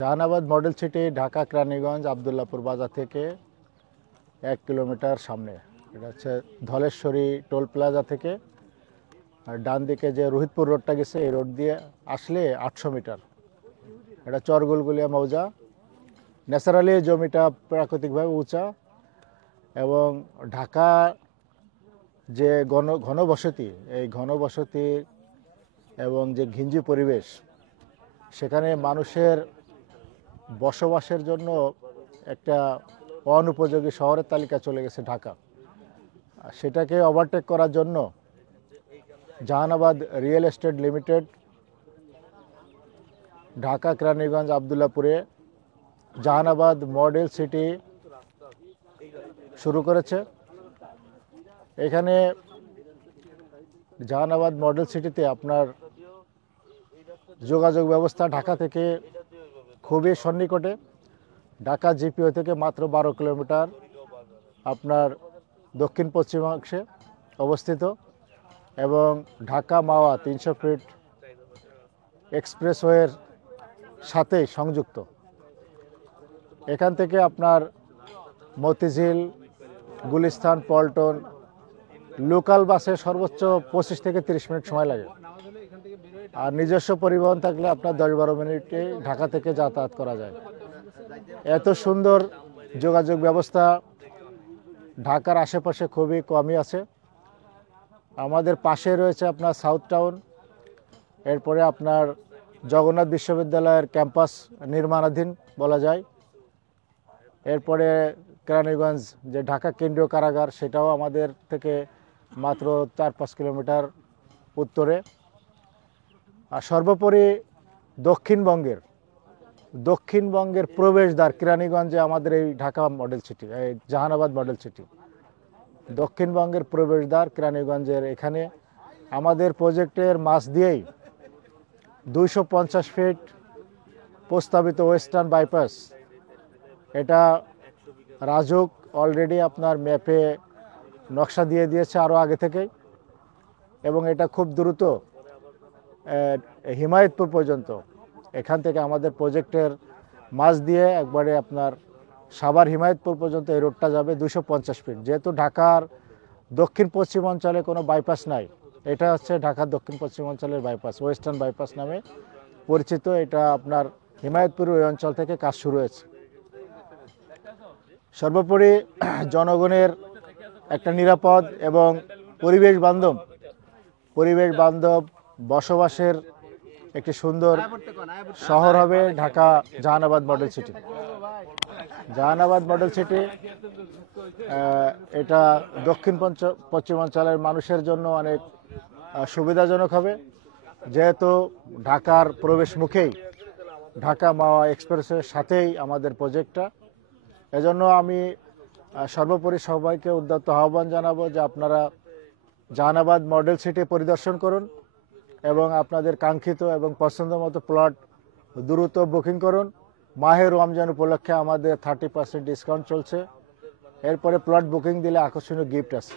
Jehanabad model city Dhaka Keraniganj Abdullahpur বাজার থেকে 1 kilometre সামনে। এটা হচ্ছে ধলেশ্বরী টোল প্লাজা থেকে আর ডান দিকে যে রোহিতপুর রোডটা গেছে এই রোড দিয়ে আসলে 800 মিটার। এটা চরগুলগুলিয়া মৌজা। ন্যাচারালি জমিটা প্রাকৃতিকভাবে উঁচা এবং ঢাকা যে ঘনবসতি, এই ঘনবসতি এবং যে ঘিঞ্জি পরিবেশ, সেখানে মানুষের বসবাসের জন্য একটা অনুপযোগী শহরের তালিকা চলে গেছে ঢাকা। সেটাকে ওভারটেক করার জন্য Jahanabad real estate limited Dhaka Keraniganj আবদুল্লাপুরে জাহানাবাদ মডেল সিটি শুরু করেছে। এখানে জাহানাবাদ মডেল সিটিতে আপনার যোগাযোগ ব্যবস্থা ঢাকা থেকে খুবই সন্নিকটে। ঢাকা জিপিও থেকে মাত্র 12 কিলোমিটার আপনার দক্ষিণ পশ্চিমাংশে অবস্থিত এবং ঢাকা মাওয়া 300 ফিট এক্সপ্রেসওয়ের সাথে সংযুক্ত। এখান থেকে আপনার মতিঝিল, গুলিস্তান, পল্টন লোকাল বাসে সর্বোচ্চ 25 থেকে 30 মিনিট সময় লাগে। আর নিজস্ব পরিবহন থাকলে আপনার 10-12 মিনিটে ঢাকা থেকে যাতায়াত করা যায়। এত সুন্দর যোগাযোগ ব্যবস্থা ঢাকার আশেপাশে খুবই কমই আছে। আমাদের পাশে রয়েছে আপনার সাউথ টাউন, এরপরে আপনার জগন্নাথ বিশ্ববিদ্যালয়ের ক্যাম্পাস নির্মাণাধীন বলা যায়। এরপরে কেরানীগঞ্জ যে ঢাকা কেন্দ্রীয় কারাগার, সেটাও আমাদের থেকে মাত্র 4-5 কিলোমিটার উত্তরে। আর সর্বোপরি দক্ষিণবঙ্গের প্রবেশদ্বার কেরানীগঞ্জে আমাদের এই ঢাকা মডেল সিটি, এই জাহানাবাদ মডেল সিটি দক্ষিণবঙ্গের প্রবেশদ্বার কেরানীগঞ্জের। এখানে আমাদের প্রজেক্টের মাঝ দিয়েই 250 ফিট প্রস্তাবিত ওয়েস্টার্ন বাইপাস, এটা রাজুক অলরেডি আপনার ম্যাপে নকশা দিয়ে দিয়েছে আরও আগে থেকেই, এবং এটা খুব দ্রুত হিমায়তপুর পর্যন্ত, এখান থেকে আমাদের প্রজেক্টের মাঝ দিয়ে একবারে আপনার সাভার হিমায়তপুর পর্যন্ত এই রোডটা যাবে 250 ফিট। যেহেতু ঢাকার দক্ষিণ পশ্চিম অঞ্চলে কোনো বাইপাস নাই, এটা হচ্ছে ঢাকার দক্ষিণ পশ্চিম অঞ্চলের বাইপাস, ওয়েস্টার্ন বাইপাস নামে পরিচিত। এটা আপনার হিমায়তপুর ওই অঞ্চল থেকে কাজ শুরু হয়েছে। সর্বোপরি জনগণের একটা নিরাপদ এবং পরিবেশ বান্ধব বসবাসের একটি সুন্দর শহর হবে Dhaka Jehanabad model city. Jehanabad model city এটা দক্ষিণ পশ্চিমাঞ্চলের মানুষের জন্য অনেক সুবিধাজনক হবে, যেহেতু ঢাকার প্রবেশ মুখেই ঢাকা মাওয়া এক্সপ্রেসের সাথেই আমাদের প্রজেক্টটা। এজন্য আমি সর্বোপরি সবাইকে উদ্যত আহ্বান জানাবো যে আপনারা জাহানাবাদ মডেল সিটি পরিদর্শন করুন এবং আপনাদের কাঙ্ক্ষিত এবং পছন্দ মতো প্লট দ্রুত বুকিং করুন। মাহে রমজান উপলক্ষে আমাদের 30% ডিসকাউন্ট চলছে। এরপরে প্লট বুকিং দিলে আকর্ষণীয় গিফট আছে।